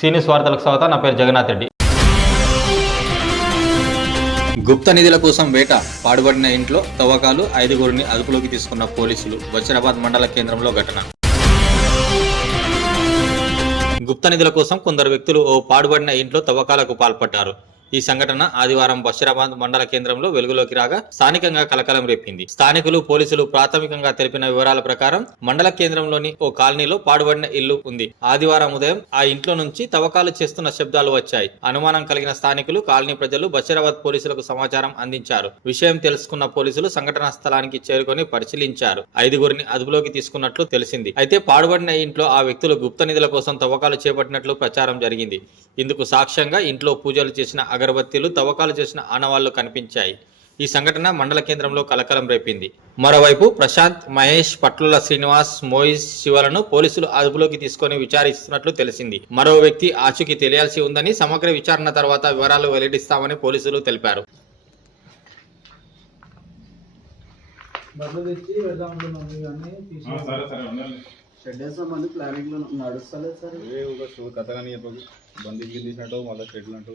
సీనియస్ వార్తలకు స్వాగతం. నా పేరు జగన్నాథ్ రెడ్డి. గుప్త నిధుల కోసం వేట, పాడుబడిన ఇంట్లో తవ్వకాలు, 5గురిని అదుపులోకి తీసుకున్న పోలీసులు. బషీరాబాద్ మండల కేంద్రంలో ఘటన. గుప్త నిధుల కోసం కొందరు వ్యక్తులు ఓ పాడుబడిన ఇంట్లో తవ్వకాలకు పాల్పడ్డారు. ఈ సంఘటన ఆదివారం బషీరాబాద్ మండల కేంద్రంలో వెలుగులోకి రాగా స్థానికంగా కలకలం రేపింది. స్థానికులు, పోలీసులు ప్రాథమికంగా తెలిపిన వివరాల ప్రకారం మండల కేంద్రంలోని ఓ కాలనీలో పాడుబడిన ఇల్లు ఉంది. ఆదివారం ఉదయం ఆ ఇంట్లో నుంచి తవ్వకాలు చేస్తున్న శబ్దాలు వచ్చాయి. అనుమానం కలిగిన స్థానికులు, కాలనీ ప్రజలు బషీరాబాద్ పోలీసులకు సమాచారం అందించారు. విషయం తెలుసుకున్న పోలీసులు సంఘటనా స్థలానికి చేరుకొని పరిశీలించారు. 5గురిని అదుపులోకి తీసుకున్నట్లు తెలిసింది. అయితే పాడుబడిన ఇంట్లో ఆ వ్యక్తులు గుప్త నిధుల కోసం తవ్వకాలు చేపట్టినట్లు ప్రచారం జరిగింది. ఇందుకు సాక్ష్యంగా ఇంట్లో పూజలు చేసిన అగరబత్తీలు, తవ్వకాలు చేసిన ఆనవాళ్లు కనిపించాయి. ఈ సంఘటన మండల కేంద్రంలో కలకలం రేపింది. మరోవైపు ప్రశాంత్, మహేష్, పట్లుల శ్రీనివాస్, మోయిస్, శివలను పోలీసులు అదుపులోకి తీసుకొని విచారిస్తున్నట్లు తెలిసింది. మరో వ్యక్తి ఆచూకీ తెలియాల్సి ఉందని, సమగ్ర విచారణ తర్వాత వివరాలు వెల్లడిస్తామని పోలీసులు తెలిపారు. ప్లానింగ్ లో నడుస్తలేదు సార్. కథగా బండి తీసినట్టు మళ్ళీ షెడ్లు అంటూ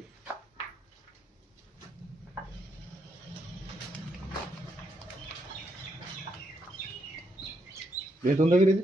రేట్ ఉంది దగ్గర ఇది